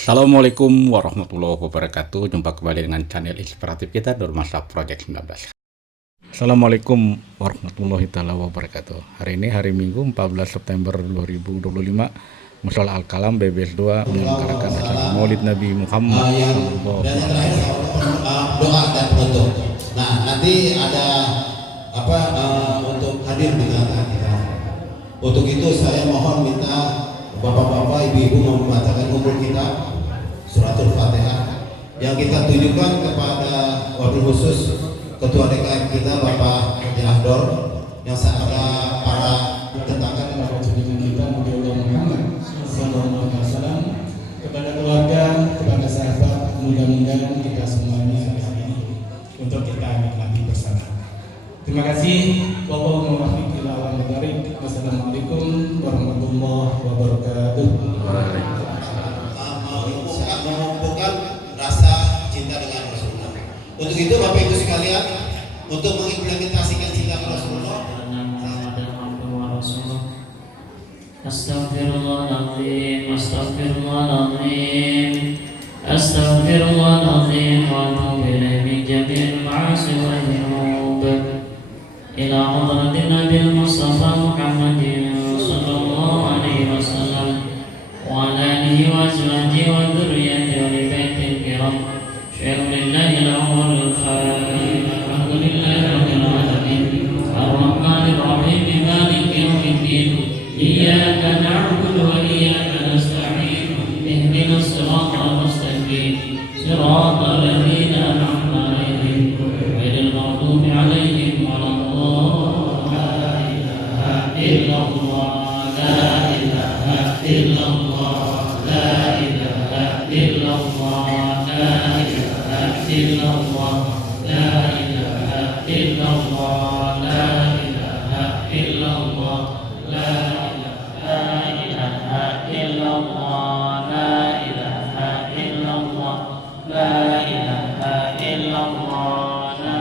Assalamualaikum warahmatullahi wabarakatuh. Jumpa kembali dengan channel inspiratif kita Nurmasa Project 19. Assalamualaikum warahmatullahi wabarakatuh. Hari ini hari Minggu 14 September 2025, Mushola Al-Kalam BBS 2 menyelenggarakan acara Maulid Nabi Muhammad sallallahu alaihi wasallam. Doa dan penutup. Nah, nanti ada untuk hadir di tengah-tengah kita. Untuk itu saya mohon minta bapak-bapak, ibu-ibu membacakan umur kita suratul Fatihah yang kita tujukan kepada wabil khusus Ketua DKM kita Bapak Haji Ahdor, yang serta para tetangga dan junjungan kita Nabi Muhammad sallallahu alaihi wasallam, kepada keluarga, kepada sahabat, mudah-mudahan kita semuanya hari ini untuk kita nikmati bersama. Terima kasih. Wallahu muwaffiq ila aqwamit thoriq. Wassalamualaikum warahmatullahi wabarakatuh. Menumbuhkan rasa cinta dengan Rasulullah. Untuk itu Bapak Ibu sekalian, untuk mengimplementasikan cinta kepada Rasulullah, Astaghfirullahaladzim, astaghfirullahaladzim, astaghfirullahaladzim, wa atubu ilaihi min jami'il ma'asi wa dzunub. Ila hadratin Nabil Mustafa Muhammadin sallallahu alaihi wasallam wa ala alihi wa azwajihi wa dzurriyyatihi wa li baitil kiram. Syukrillahi al-awwalil khair. Alhamdulillahi rabbil alamin. Ar-rahmanir rahim. Maliki yaumiddin. Iyyaka na'budu wa iyyaka nasta'in. Ihdinas siratal mustaqim. Siratal ladzina an'amta 'alaihim ghairil maghdubi 'alaihim waladdallin. La ilaha illallah, la ilaha illallah, la ilaha illallah, la ilaha illallah, la ilaha illallah, la ilaha illallah, la ilaha illallah, la ilaha illallah, la ilaha illallah, la illallah, la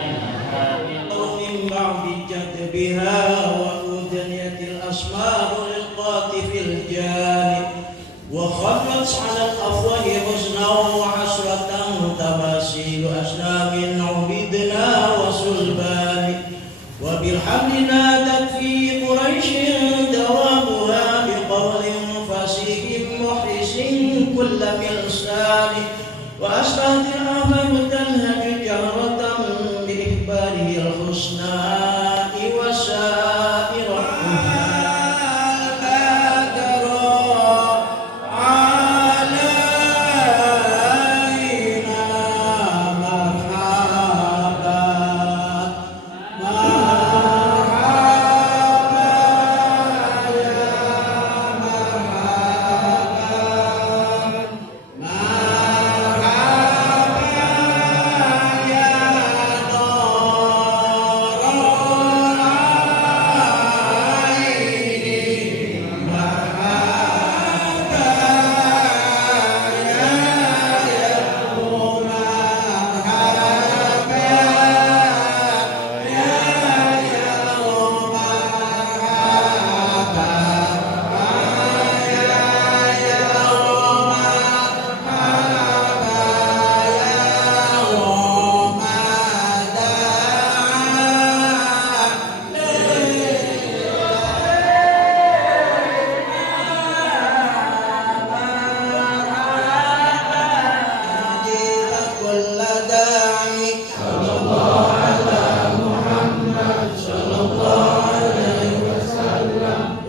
ilaha illallah. من بعد جذبها وأذنيت الأسماء للقاطف الجانب وخفت على الأفواه حزنا وحسرة تماثيل أسلام عبدنا وسلبان وبالحمد نادت في قريش دوابها بقول فصيح محرس كل ملسان وأشرت الأمل تنهج جهرة بإخباره الحسنى وسائر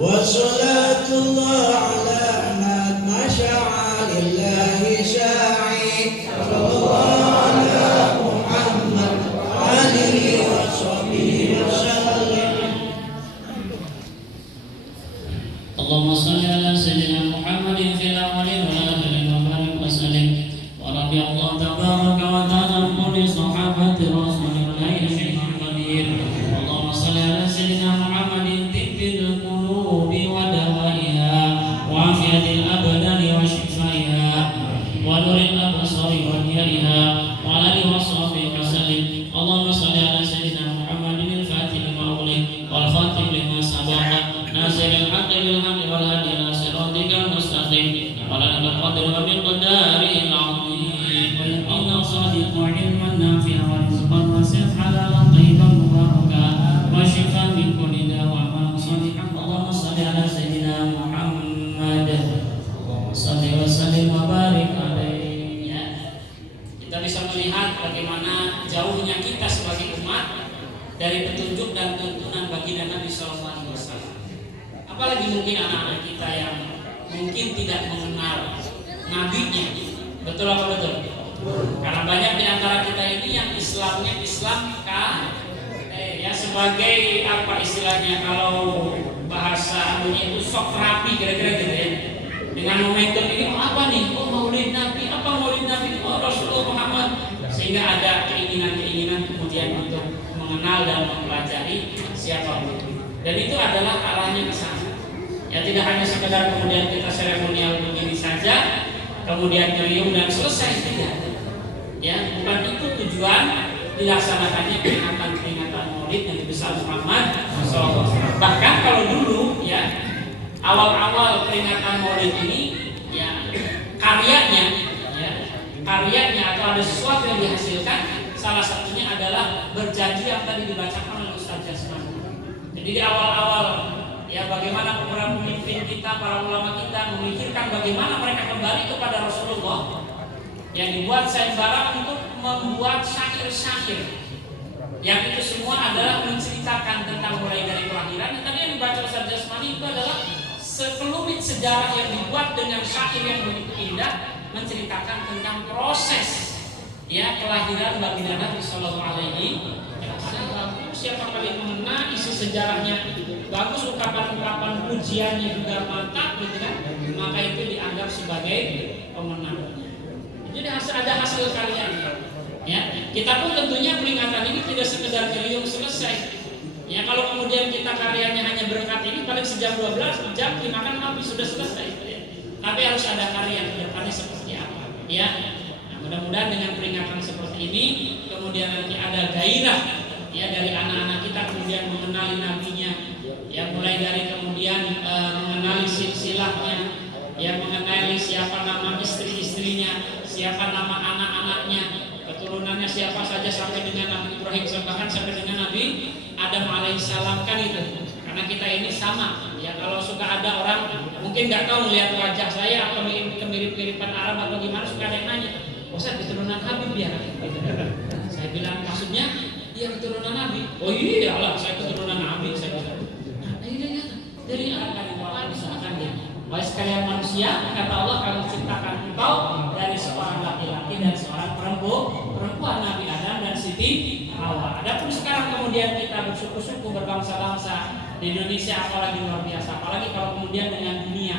وصلاة الله على أحمد ما شاء لله شاعي صلى الله على محمد وآله وصحبه وسلم. اللهم صل على سيدنا محمد في الأولين والآخرين وبارك وسلم. ورضي الله تبارك وتعالى عن صحابة رسول الله شيخ قدير. اللهم صل على سيدنا محمد طب القلوب ودوائها وعافية الأبدان وشفائها ونور الأبصار وضيائها وعلى آله وصحبه وسلم. اللهم صل على سيدنا محمد الفاتح لما أغلق والخاتم لما سبق ناصر الحق بالحق والهادي إلى صراط siratikal mustaqim ala al-qadri wa miqdari al-'azim wa yaqina sadiq wa ilman nafi'a wa rizqan wasi'an halalan thayyiban mubarakan wa shifaan min kulli da' wa amalan shalihan. Allahumma shalli ala sayyidina Muhammad salli wa sallim wa barik alaihi. Kita bisa melihat bagaimana jauhnya kita sebagai umat dari petunjuk dan tuntunan baginda Nabi sallallahu alaihi wasallam. Apalagi mungkin anak-anak kita yang mungkin tidak mengenal nabinya. Betul apa betul? Karena banyak di antara kita ini yang Islamnya Islam ya sebagai apa istilahnya, kalau bahasa anunya itu sok rapi kira-kira gitu ya. Dengan momentum ini apa nih? Oh, Maulid Nabi, apa Maulid Nabi? Oh, Rasulullah Muhammad. Sehingga ada keinginan-keinginan kemudian untuk mengenal dan mempelajari siapa beliau. Dan itu adalah arahnya ke sana. Ya, tidak hanya sekedar kemudian kita seremonial begini saja, kemudian ngeriung dan selesai, tidak. Ya, bukan itu tujuan dilaksanakannya peringatan Maulid Nabi besar Muhammad SAW. Bahkan kalau dulu ya, awal-awal peringatan Maulid ini ya karyanya atau ada sesuatu yang dihasilkan, salah satunya adalah berjanji yang tadi dibacakan oleh Ustaz Jasmani. Jadi di awal-awal ya, bagaimana para pemimpin kita, para ulama kita memikirkan bagaimana mereka kembali kepada Rasulullah, yang dibuat sayembara untuk membuat syair-syair yang itu semua adalah menceritakan tentang mulai dari kelahiran. Tadi yang dibaca Ustaz Jasmani itu adalah sekelumit sejarah yang dibuat dengan syair yang begitu indah, menceritakan tentang proses ya kelahiran baginda Nabi Sallallahu Alaihi Wasallam. Siapa kali mengenal isi sejarahnya bagus, ungkapan-ungkapan pujiannya juga mantap, gitu kan? Maka itu dianggap sebagai pemenang. Jadi ada hasil karyanya. Ya, kita pun tentunya peringatan ini tidak sekedar ngeriung selesai. Ya, kalau kemudian kita karyanya hanya berkat ini paling sejam 12 jam dimakan habis sudah selesai. Ya. Tapi harus ada karya ke depannya seperti apa. Ya. Nah, mudah-mudahan dengan peringatan seperti ini kemudian nanti ada gairah ya dari anak-anak kita kemudian mengenali nabinya. Ya, mulai dari kemudian mengenali silsilahnya, ya mengenali siapa nama istri-istrinya, siapa nama anak-anaknya, keturunannya siapa saja sampai dengan Nabi Ibrahim, bahkan sampai dengan Nabi Adam alaihissalam, kan itu. Karena kita ini sama. Ya, kalau suka ada orang mungkin nggak tahu melihat wajah saya atau kemirip-miripan Arab atau gimana, suka ada yang nanya, "Oh, saya keturunan Habib ya?" Saya bilang, "Maksudnya iya keturunan Nabi." "Oh iya lah, saya keturunan Nabi." Saya bilang, "Nah, ini dari akan misalkan dia, wahai sekalian manusia, kata Allah, kami ciptakan engkau dari seorang laki-laki dan seorang perempuan, Nabi Adam dan Siti Hawa." Adapun sekarang kemudian kita bersuku-suku, berbangsa-bangsa di Indonesia, apalagi luar biasa, apalagi kalau kemudian dengan dunia,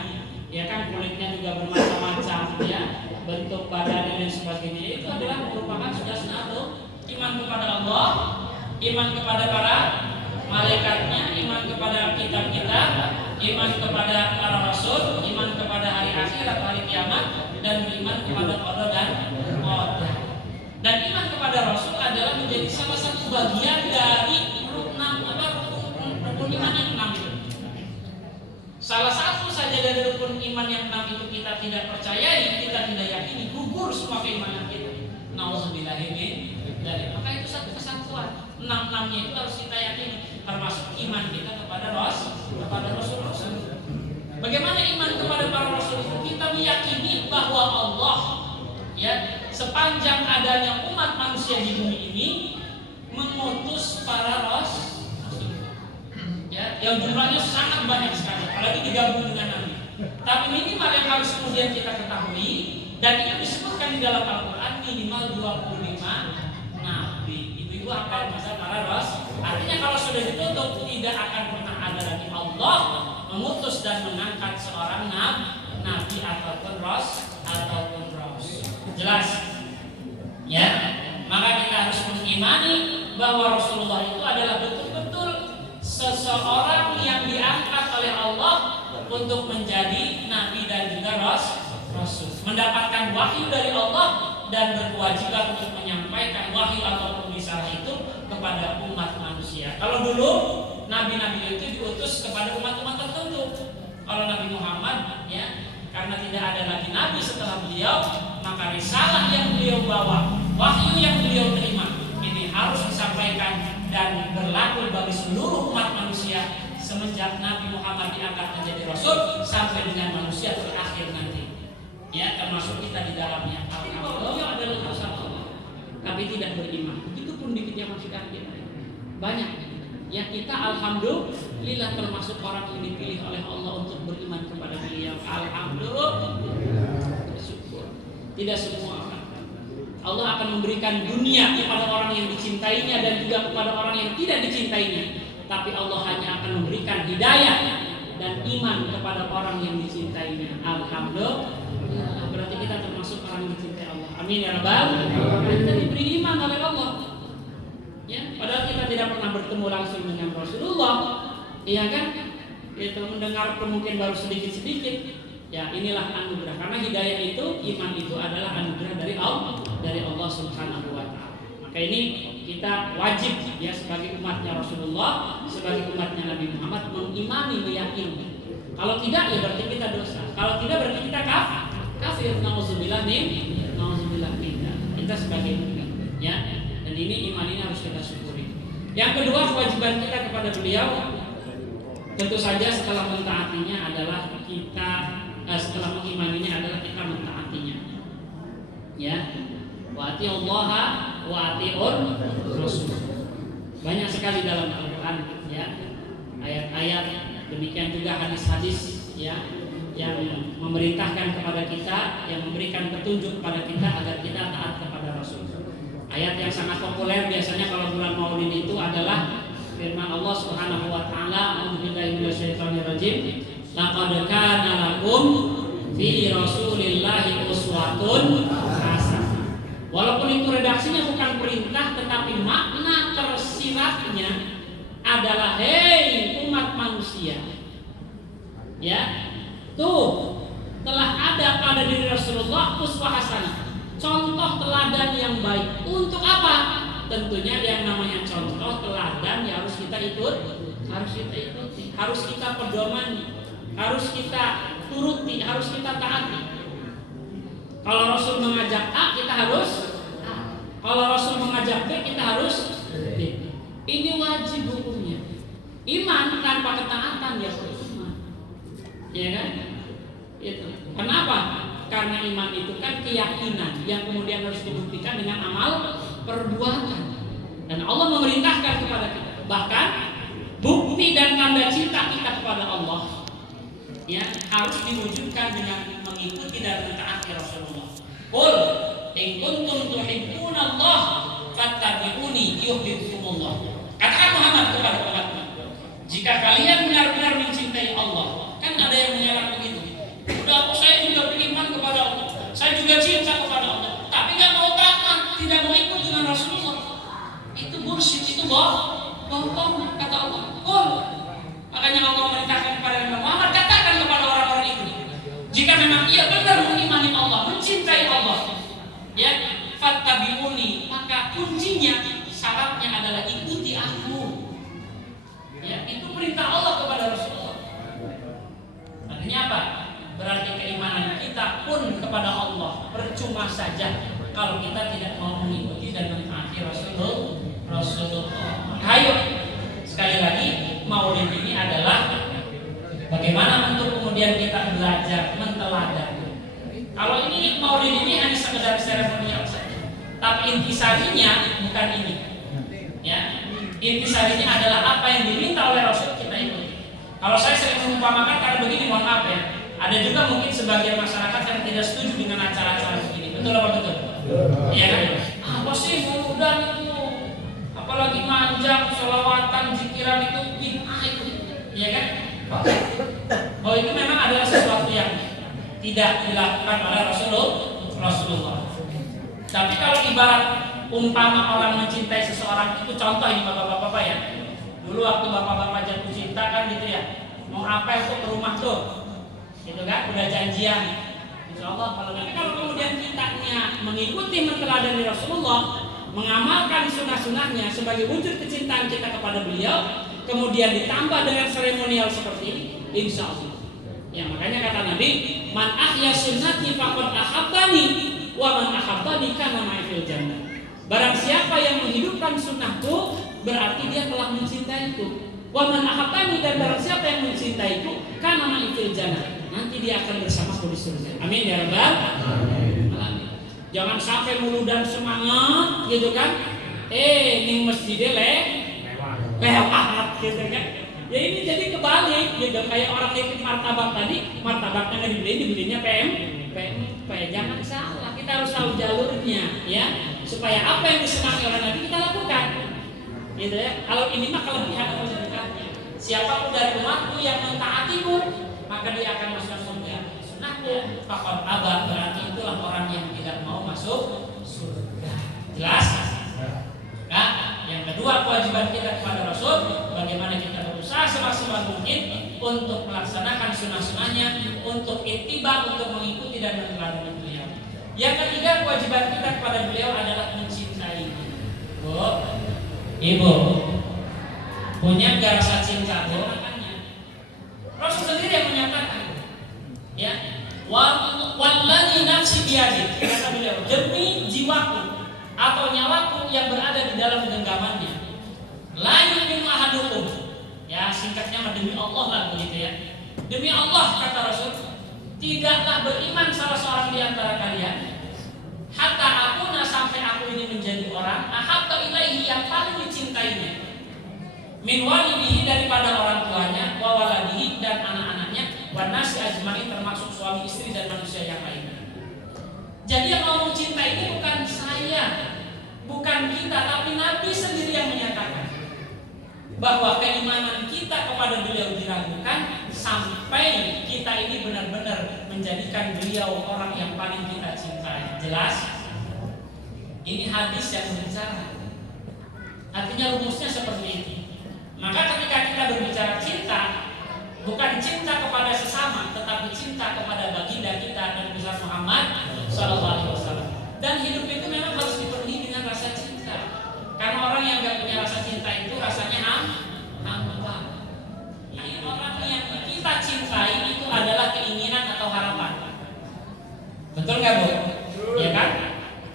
ya kan, kulitnya juga bermacam-macam, ya, bentuk badannya dan sebagainya. Itu adalah merupakan sudah satu iman kepada Allah, iman kepada para malaikatnya, iman kepada kitab kita, iman kepada para rasul, iman kepada hari akhir atau hari kiamat, dan iman kepada qada dan qadar. Dan iman kepada rasul adalah menjadi salah satu bagian dari rukun iman yang 6 itu. Salah satu saja dari rukun iman yang 6 itu kita tidak percayai, kita tidak yakini, gugur semua keimanan kita. Nauzubillahi min dzalik. Maka itu satu kesatuan. 6-6-nya itu harus kita yakini, termasuk iman kita kepada Rasul. Bagaimana iman kepada para rasul itu? Kita meyakini bahwa Allah ya sepanjang adanya umat manusia di bumi ini mengutus para rasul ya, yang jumlahnya sangat banyak sekali, apalagi digabung dengan Nabi. Tapi minimal yang harus kemudian kita ketahui, dan itu disebutkan di dalam Al-Quran, minimal 25 Nabi. Itu apa masa para rasul. Artinya kalau sudah ditutup, tidak akan pernah ada lagi Allah mengutus dan mengangkat seorang nabi ataupun rasul. Jelas? Ya. Maka kita harus mengimani bahwa Rasulullah itu adalah betul-betul seseorang yang diangkat oleh Allah untuk menjadi nabi dan juga rasul, mendapatkan wahyu dari Allah dan berkewajiban untuk menyampaikan wahyu ataupun risalah itu kepada umat manusia. Kalau dulu nabi-nabi itu diutus kepada umat-umat tertentu. Kalau Nabi Muhammad ya karena tidak ada lagi nabi setelah beliau, maka risalah yang beliau bawa, wahyu yang beliau terima ini harus disampaikan dan berlaku bagi seluruh umat manusia semenjak Nabi Muhammad diangkat menjadi Rasul sampai dengan manusia terakhir nanti. Ya, termasuk kita di dalamnya. Beliau adalah utusan Allah, tapi tidak beriman. Begitupun di zaman sekarang kita banyak. Ya, kita alhamdulillah termasuk orang yang dipilih oleh Allah untuk beriman kepada beliau. Alhamdulillah. Bersyukur. Tidak semua orang. Allah akan memberikan dunia kepada orang yang dicintainya dan juga kepada orang yang tidak dicintainya. Tapi Allah hanya akan memberikan hidayah dan iman kepada orang yang dicintainya. Alhamdulillah. Berarti kita termasuk orang yang dicintai Allah. Amin ya rabbal alamin. Kita diberi iman oleh Allah. Ya, padahal kita tidak pernah bertemu langsung dengan Rasulullah. Iya kan? Itu mendengar mungkin baru sedikit-sedikit. Ya, inilah anugerah. Karena hidayah itu, iman itu adalah anugerah dari Allah Subhanahu wa taala. Maka ini kita wajib ya sebagai umatnya Rasulullah, sebagai umatnya Nabi Muhammad mengimani, meyakini. Kalau tidak ya berarti kita dosa. Kalau tidak berarti kita kafir. Nauzubillah min. Kita sebagai mukmin ya. Dan ini iman ini harus kita syukuri. Yang kedua, kewajiban kita kepada beliau tentu saja setelah mentaatinya adalah kita setelah mengimaninya adalah kita mentaatinya. Ya. Wa atiullaha wa atiur rasul. Banyak sekali dalam Al-Qur'an ya ayat-ayat, demikian juga hadis-hadis ya yang memerintahkan kepada kita, yang memberikan petunjuk kepada kita agar kita taat kepada Rasul. Ayat yang sangat populer biasanya kalau bulan Maulid itu adalah firman Allah Subhanahu wa taala, a'udzubillahi minasyaitonirrajim, laqad kana lakum fi Rasulillahi uswatun hasanah. Walaupun itu redaksinya bukan perintah, tetapi makna tersiratnya adalah hei umat manusia. Ya, tuh telah ada pada diri Rasulullah uswah hasanah, contoh teladan yang baik. Untuk apa? Tentunya yang namanya contoh teladan ya harus kita ikuti, harus kita pedomani, harus kita turuti, harus kita taati. Kalau Rasul mengajak A, kita harus A. Kalau Rasul mengajak B, kita harus B. Ini wajib hukumnya. Iman tanpa ketaatan ya iman. Ya kan? Itu. Kenapa? Karena iman itu kan keyakinan yang kemudian harus dibuktikan dengan amal perbuatan. Dan Allah memerintahkan kepada kita. Bahkan bukti dan tanda cinta kita kepada Allah ya harus diwujudkan dengan mengikuti dan mentaati Rasulullah. Qul in kuntum tuhibbunallah fattabi'uni yuhibbukumullah. Katakan Muhammad kepada umatmu, jika kalian benar-benar mencintai Allah. Kan ada yang mengarang begitu. Udah saya juga beriman kepada Allah, saya juga cinta kepada Allah, tapi nggak mau taat, tidak mau ikut dengan Rasulullah. Itu bullshit, itu bohong kata Allah. Makanya Allah memerintahkan kepada Nabi Muhammad, katakan kepada orang-orang itu, jika memang ia benar mengimani Allah, mencintai Allah, ya, fattabi'uni, maka kuncinya, syaratnya adalah ikuti aku. Ya, itu perintah Allah kepada Rasulullah. Artinya apa? Berarti keimanan kita pun kepada Allah percuma saja kalau kita tidak mau mengikuti dan mentaati Rasulullah. Ayo, sekali lagi, Maulid ini adalah bagaimana untuk kemudian kita belajar menteladani. Kalau ini Maulid ini hanya sekedar seremonial saja, tapi intisarinya bukan ini. Ya, intisarinya adalah apa yang diminta oleh Rasul kita ikuti. Kalau saya sering mengumpamakan karena begini, mohon maaf ya. Ada juga mungkin sebagian masyarakat yang tidak setuju dengan acara-acara begini. Betul apa betul? Iya kan? Apa sih maulidan itu? Apalagi manjang, sholawatan, zikiran itu bid'ah itu. Iya kan? Oh, itu memang adalah sesuatu yang tidak dilakukan oleh Rasulullah. Tapi kalau ibarat umpama orang mencintai seseorang itu, contoh ini bapak-bapak ya. Dulu waktu bapak-bapak jatuh cinta kan gitu ya. Mau apa itu ke rumah tuh? Gitu kan, udah janjian. Insyaallah kalau kemudian kitanya mengikuti meneladani Rasulullah, mengamalkan sunnah-sunnahnya sebagai wujud kecintaan kita kepada beliau, kemudian ditambah dengan seremonial seperti ini, insya Allah. Ya makanya kata Nabi, man ahya sunnati faqad ahabbani wa man ahabbani kana ma'i fil jannah. Barang siapa yang menghidupkan sunnahku berarti dia telah mencintaiku. Wa man ahabbani, dan barang siapa yang mencintaiku kana ma'i fil jannah, nanti dia akan bersamaku di surga. Amin ya rabbal alamin. Jangan sampai mulu dan semangat gitu kan. Ning masjidnya lewat gitu kan. Ya ini jadi kebalik gitu, kayak orang nitip martabak tadi, martabaknya nggak dibelinya PMP. Jangan salah, kita harus tahu jalurnya ya, supaya apa yang disenangi oleh Nabi kita lakukan. Gitu ya. Kalau ini mah kelebihan atau kelebihannya. Siapapun dari umatku yang mentaatiku, maka dia akan masuk surga. Sunnahku faqad aba, berarti itulah orang yang tidak mau masuk surga. Jelas? Nah, yang kedua kewajiban kita kepada Rasul, bagaimana kita berusaha semaksimal mungkin untuk melaksanakan sunnah-sunnahnya, untuk ittiba, untuk mengikuti dan meneladani beliau. Yang ketiga kewajiban kita kepada beliau adalah mencintai. Bu, ibu, punya gak rasa cinta bu? Rasul sendiri yang menyatakan, ya, walladzi nafsi biyadihi, kata beliau, demi jiwaku atau nyawaku yang berada di dalam genggamannya, la yu'minu ahadukum, ya singkatnya demi Allah lah begitu ya. Demi Allah kata Rasul, tidaklah beriman salah seorang di antara kalian hatta akuna, sampai aku ini menjadi orang ahabba ilaihi, yang paling dicintainya, min walidihi, daripada orang tuanya, wa waladihi, dan anak-anaknya, wa nasi ajmain, termasuk suami istri dan manusia yang lainnya. Jadi yang mau cinta ini bukan saya, bukan kita, tapi Nabi sendiri yang menyatakan bahwa keimanan kita kepada beliau diragukan sampai kita ini benar-benar menjadikan beliau orang yang paling kita cintai. Jelas? Ini hadis yang berbicara. Artinya rumusnya seperti ini. Maka ketika kita berbicara cinta, bukan cinta kepada sesama, tetapi cinta kepada baginda kita Nabi Muhammad Sallallahu Alaihi Wasallam. Dan hidup itu memang harus dipenuhi dengan rasa cinta. Karena orang yang nggak punya rasa cinta itu rasanya hampa. Ini orang yang kita cintai itu adalah keinginan atau harapan. Betul nggak bu? Ya kan?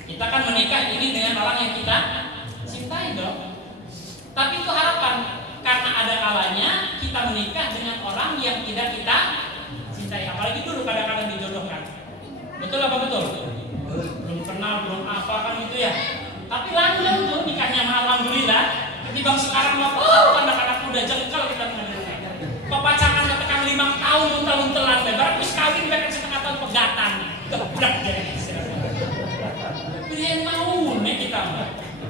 Kita kan menikah ini dengan orang yang kita cintai dong. Tapi itu harapan. Karena ada kalanya kita menikah dengan orang yang tidak kita cintai. Apalagi dulu kadang-kadang dijodohkan. Betul apa betul? Belum kenal, belum apa kan gitu ya. Tapi langgeng tuh nikahnya, alhamdulillah. Ketimbang sekarang anak-anak muda jengkel kita mengenai. Pacaran katakan 5 tahun untel-untelan, lebar terus kawin bahkan setengah tahun pegatan. Gebrak jadi. Berian mau nih kita.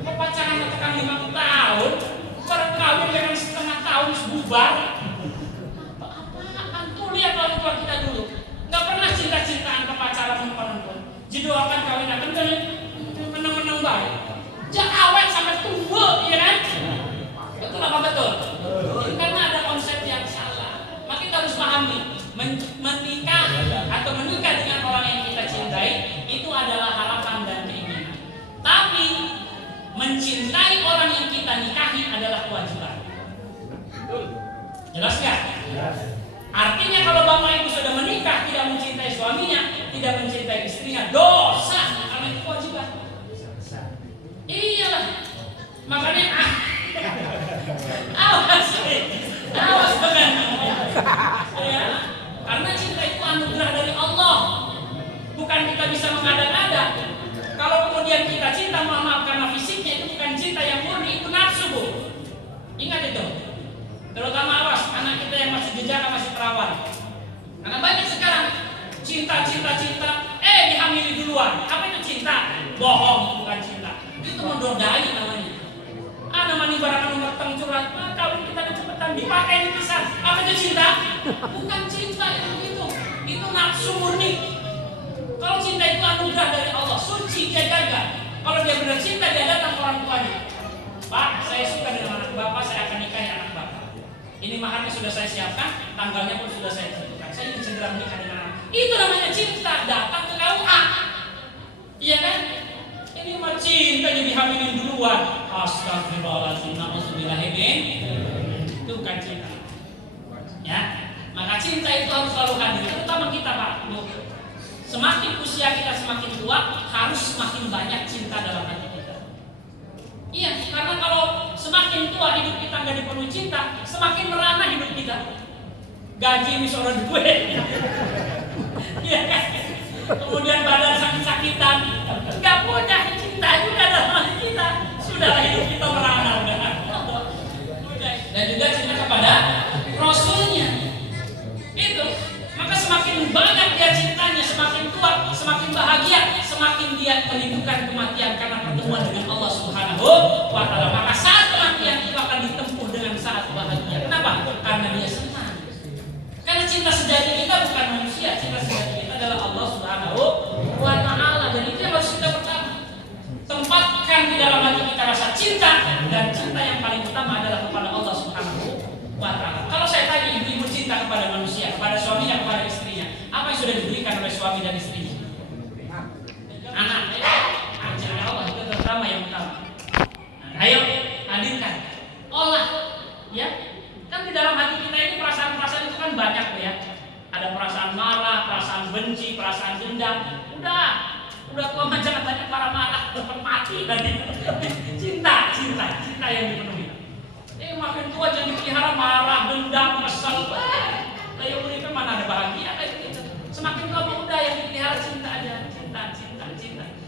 Pacaran katakan 5 tahun, baru kawin bahkan setengah tahun bubar. Apaan tuh, lihat orang tua kita dulu. Nggak pernah cinta-cintaan kepacaran perempuan. Jidoakan kawin akan menang-menang baik. Jangan awet sampai tua, ya kan? Betul apa betul? Karena ada konsep yang salah. Maka kita harus pahami, menikah atau menikah dengan orang yang kita cintai itu adalah harapan dan keinginan. Tapi mencintai orang yang kita nikahi adalah kewajiban. Jelas nggak? Artinya kalau bapak ibu sudah menikah tidak mencintai suaminya, tidak mencintai istrinya, dosa, karena itu kewajiban. Iyalah, makanya awas dengan ya, karena cinta itu anugerah dari Allah, bukan kita bisa mengada-ngada. Kalau kemudian kita cinta, maaf karena fisiknya, itu bukan cinta yang murni, itu nafsu bu. Ingat itu. Terutama awas anak kita yang masih jejaka, masih perawan. Karena banyak sekarang cinta, dihamili duluan. Apa itu cinta? Bohong, bukan cinta. Itu mendodai namanya. Namanya barang nomor curhat, kawin kita kecepatan dipakai di pisah. Apa itu cinta? Bukan cinta itu. Itu nafsu murni. Kalau cinta itu anugerah dari Allah, suci, dia jaga. Kalau dia benar cinta, dia datang ke orang tuanya. Pak, saya suka dengan anak bapak, saya akan nikahi anak bapak. Ini maharnya sudah saya siapkan, tanggalnya pun sudah saya tentukan. Saya ingin segera menikah dengan anak. Itu namanya cinta, datang ke KUA. Iya kan? Ini mah cinta jadi hamilin duluan. Astagfirullahaladzim, na'udzubillahi min. Itu bukan cinta. Ya, maka cinta cinta itu harus selalu hadir, terutama kita Pak Bu. Semakin usia kita semakin tua, harus semakin banyak cinta dalam hati kita. Iya, karena kalau semakin tua hidup kita nggak dipenuhi cinta, semakin merana hidup kita. Gaji misalnya gue, iya kan? Kemudian badan sakit-sakitan, nggak punya cinta juga dalam hati kita. Sudahlah hidup kita merana, udah. Dan juga cinta kepada Rasulnya. Itu, maka semakin banyak dia cintanya, semakin tua, semakin bahagia, semakin dia merindukan kematian karena pertemuan dengan Allah Subhanahu wa Ta'ala. Maka saat kematian itu akan ditempuh dengan saat bahagia. Kenapa? Karena dia senang. Karena cinta sejati kita bukan manusia, cinta sejati kita adalah Allah Subhanahu wa Ta'ala. Dan itu yang harus kita pertama tempatkan di dalam hati kita rasa cinta, dan cinta yang paling utama adalah kepada Allah Subhanahu wa Ta'ala. Kalau saya tanya ibu-ibu cinta kepada manusia, kepada suaminya, kepada istrinya, apa yang sudah diberikan oleh suami dan istrinya? Anak, ajaran Allah itu terutama yang utama. Nah, ayo hadirkan, olah, ya. Kan di dalam hati kita ini perasaan-perasaan itu kan banyak ya. Ada perasaan marah, perasaan benci, perasaan dendam. Udah tua jangan banyak marah-marah, cepat mati tadi. Cinta yang dipenuhi. Makin tua jangan dipelihara marah, dendam, kesal. Ayo mereka mana ada bahagia kayak gitu. Semakin tua muda yang dipelihara cinta aja, cinta.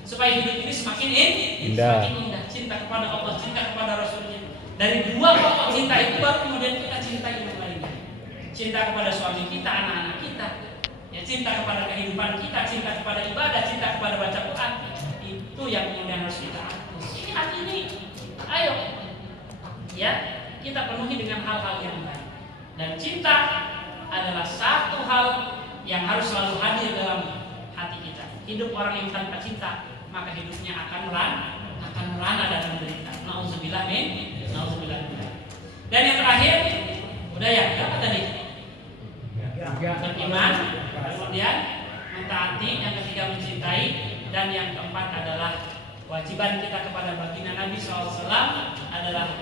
Supaya hidup ini semakin indah. Cinta kepada Allah, cinta kepada Rasulnya. Dari dua pokok cinta itu baru kemudian kita cinta yang lainnya. Cinta kepada suami kita, anak-anak kita. Ya, cinta kepada kehidupan kita, cinta kepada ibadah, cinta kepada baca Quran. Itu yang kemudian harus kita atur. Ini hati ini, ayo, ya, kita penuhi dengan hal-hal yang baik. Dan cinta adalah satu hal yang harus selalu hadir dalam hati kita. Hidup orang yang tanpa cinta, maka hidupnya akan merana dan menderita. Nauzubillah min. Dan yang terakhir, udah ya, apa tadi? Beriman, kemudian mentaati, yang ketiga mencintai, dan yang keempat adalah kewajiban kita kepada baginda Nabi SAW adalah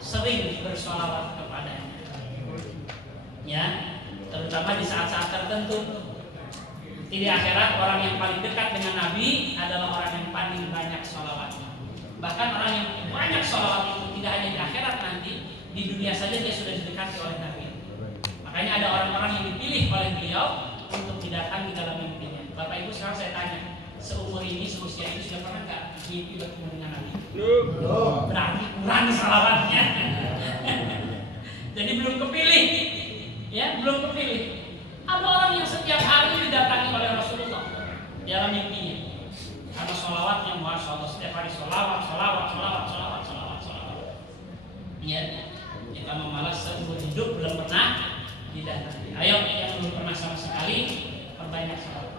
sering bersolawat kepadanya. Ya, terutama di saat-saat tertentu. Di akhirat orang yang paling dekat dengan Nabi adalah orang yang paling banyak sholawatnya. Bahkan orang yang banyak sholawat itu tidak hanya di akhirat nanti, di dunia saja dia sudah didekati oleh Nabi. Makanya ada orang-orang yang dipilih oleh beliau untuk didatangi dalam mimpinya. Bapak Ibu sekarang saya tanya, seusia ini sudah pernah nggak mimpi bertemu dengan Nabi? Berarti kurang sholawatnya. Jadi belum kepilih, ya belum kepilih. Ada orang yang setiap hari didatangi oleh Rasulullah dalam mimpinya. Karena sholawatnya, Masya Allah, setiap hari sholawat. Ya, kita memalas seumur hidup belum pernah didatangi. Ayo, yang belum pernah sama sekali, perbanyak sholawat.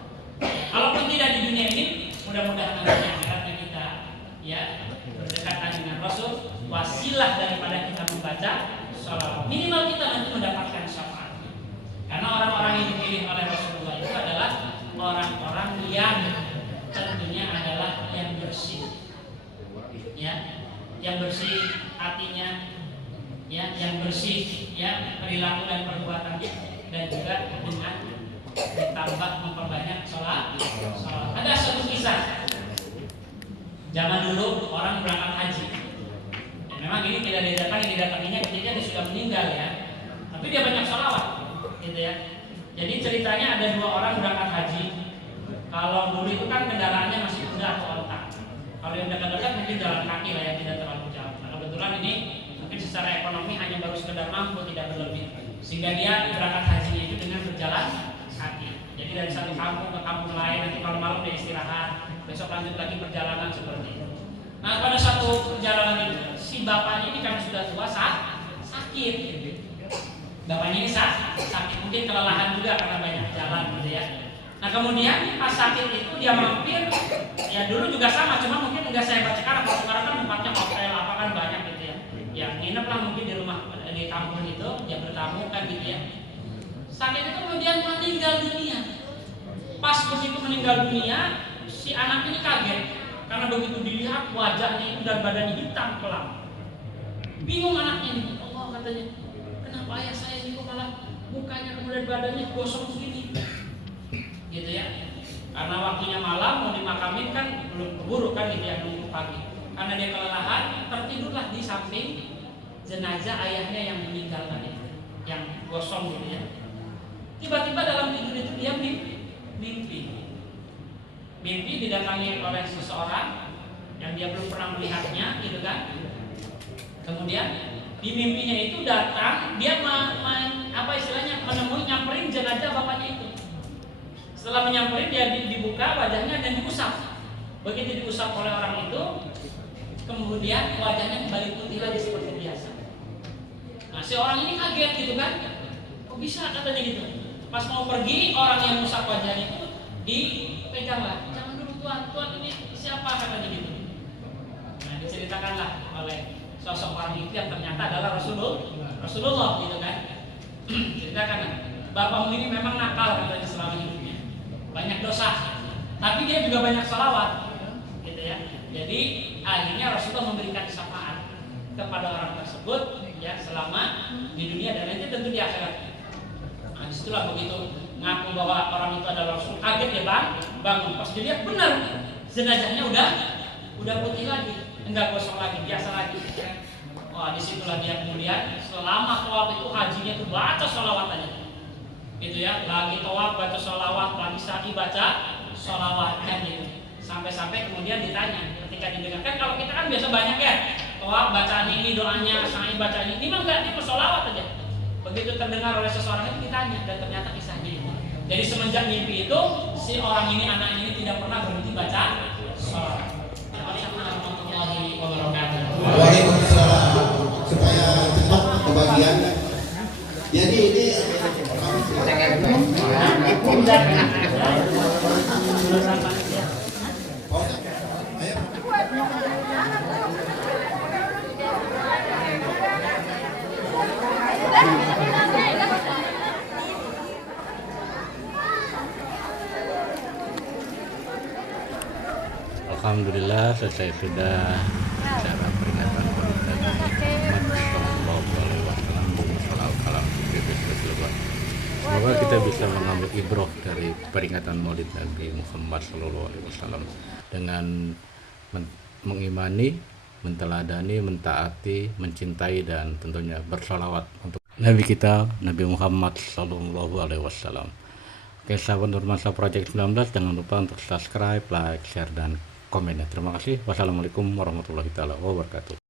Kalaupun tidak di dunia ini, mudah-mudahan nanti akhiratnya kita ya berdekatan dengan Rasul, wasilah daripada kita membaca sholawat. Minimal kita nanti mendapatkan syafaat. Karena orang-orang yang dipilih oleh Rasulullah itu adalah orang-orang yang tentunya adalah yang bersih, ya, yang bersih hatinya, ya, yang bersih, ya, perilaku dan perbuatannya, dan juga dengan ditambah memperbanyak sholat. Ada satu kisah, zaman dulu orang berangkat haji. Dan memang ini tidak didatanginya ketika dia sudah meninggal ya, tapi dia banyak sholawat. Gitu ya. Jadi ceritanya ada dua orang berangkat haji. Kalau dulu itu kan kendaraannya masih kuda atau onta. Kalau yang dekat-dekat mungkin jalan kaki lah yang tidak terlalu jauh. Nah, kebetulan ini mungkin secara ekonomi hanya baru sekedar mampu, tidak berlebih. Sehingga dia berangkat hajinya itu dengan berjalan kaki. Jadi dari satu kampung ke kampung lain, nanti malam-malam dia istirahat, besok lanjut lagi perjalanan seperti itu. Nah, pada satu perjalanan itu si bapaknya ini karena sudah tua sakit. Bapaknya ini sakit, mungkin kelelahan juga karena banyak jalan gitu ya. Nah kemudian pas sakit itu dia mampir, ya dulu juga sama, cuma mungkin enggak saya baca sekarang. Kalau sekarang kan tempatnya hotel apa kan banyak gitu ya. Yang nginep lah mungkin di rumah di kampung itu, dia bertamu kan gitu ya. Sakit itu kemudian meninggal dunia. Pas begitu meninggal dunia, si anak ini kaget karena begitu dilihat wajahnya itu dan badannya hitam kelam. Bingung anaknya ini, Allah katanya. Kenapa ayah saya ini kok malah mukanya kemudian berat badannya gosong begini, gitu ya. Karena waktunya malam mau dimakamin kan belum keburu kan gitu yang nunggu pagi. Karena dia kelelahan, tertidurlah di samping jenazah ayahnya yang meninggal tadi, yang gosong gitu ya. Tiba-tiba dalam tidur itu dia mimpi didatangi oleh seseorang yang dia belum pernah melihatnya, gitu kan. Kemudian di mimpinya itu datang dia menemui nyamperin jenazah bapaknya itu. Setelah menyamperin dia dibuka wajahnya dan diusap. Begitu diusap oleh orang itu, kemudian wajahnya kembali putih lagi seperti biasa. Nah si orang ini kaget gitu kan, kok bisa katanya gitu. Pas mau pergi orang yang usap wajahnya itu dipeganglah, jangan dulu tuan ini siapa katanya gitu. Nah diceritakanlah oleh sosok orang itu yang ternyata adalah Rasulullah gitu kan. Ceritakanlah, bapakmu ini memang nakal katanya selama hidupnya, banyak dosa, tapi dia juga banyak salawat, gitu ya. Jadi akhirnya Rasulullah memberikan syafaat kepada orang tersebut ya selama di dunia dan nanti tentu di akhirat. Nah disitulah begitu ngaku bahwa orang itu adalah Rasul, kaget ya bangun pas dilihat benar jenazahnya udah putih lagi, enggak gosong lagi, biasa lagi. Wah disitulah dia kemudian selama tawaf itu hajinya itu baca sholawat aja, gitu ya. Lagi tawaf baca sholawat, lagi sa'i baca sholawat kan gitu. Sampai kemudian ditanya ketika didengarkan, kalau kita kan biasa banyak ya tawaf bacaan ini, doanya, sa'i bacaan ini mah enggak, dia sholawat aja. Begitu terdengar oleh seseorang itu ditanya dan ternyata kisahnya itu. Jadi semenjak mimpi itu si orang ini, anak ini tidak pernah berhenti baca sholawat. Assalamualaikum warahmatullahi wabarakatuh. Waalaikumsalam. Supaya cepat kebagian. Jadi ini Alhamdulillah selesai sudah acara peringatan Maulid Nabi Muhammad Sallallahu Alaihi Wasallam dengan sholawat kalam Bismillah. Semoga kita bisa mengambil ibrah dari peringatan Maulid Nabi Muhammad Sallallahu Alaihi Wasallam dengan mengimani, menteladani, mentaati, mencintai dan tentunya bersolawat untuk Nabi kita Nabi Muhammad Sallallahu Alaihi Wasallam. Oke, sahabat Nurmasa Project 19, jangan lupa untuk subscribe, like, share dan komen. Terima kasih. Wassalamualaikum warahmatullahi wabarakatuh.